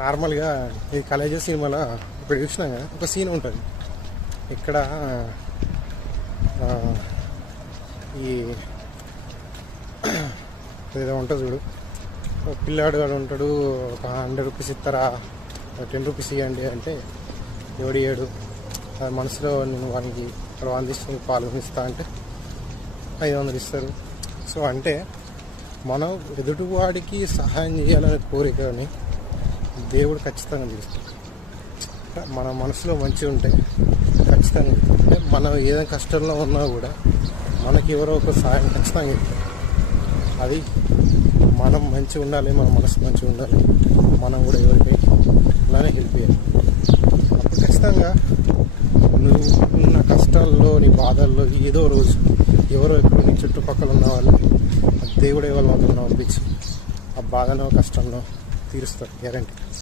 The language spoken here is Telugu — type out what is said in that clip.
నార్మల్గా ఈ కలేజీ సినిమాలో ఇప్పుడు చూసినా కదా ఒక సీన్ ఉంటుంది. ఇక్కడ ఈ ఏదో ఉంటుంది చూడు, పిల్లాడు వాడు ఉంటాడు, ఒక 100 రూపీస్ ఇస్తారా, 10 రూపీస్ ఇవ్వండి అంటే ఎవడు ఇయ్యడు. అది మనసులో నేను వానికి 100 తీసుకుని పాల్గొనిస్తా అంటే 500 ఇస్తారు. సో అంటే మనం ఎదుటివాడికి సహాయం చేయాలనే కోరికని దేవుడు ఖచ్చితంగా తీరుస్తాడు. మన మనసులో మంచిగా ఉంటే ఖచ్చితంగా, అంటే మనం ఏదైనా కష్టంలో ఉన్నా కూడా మనకి ఎవరో ఒక సహాయం ఖచ్చితంగా ఇస్తారు. అది మనం మంచిగా ఉండాలి, మన మనసు మంచిగా ఉండాలి, మనం కూడా ఎవరికి అలానే హెల్ప్ చేయాలి. అప్పుడు ఖచ్చితంగా నువ్వు ఉన్న కష్టాల్లో, నీ బాధల్లో ఏదో రోజు ఎవరో ఎక్కడో నీ చుట్టుపక్కల ఉన్న వాళ్ళు దేవుడే వాళ్ళు పంపించి ఆ బాధనో కష్టంలో తీరుస్తారు గ్యారంటీ.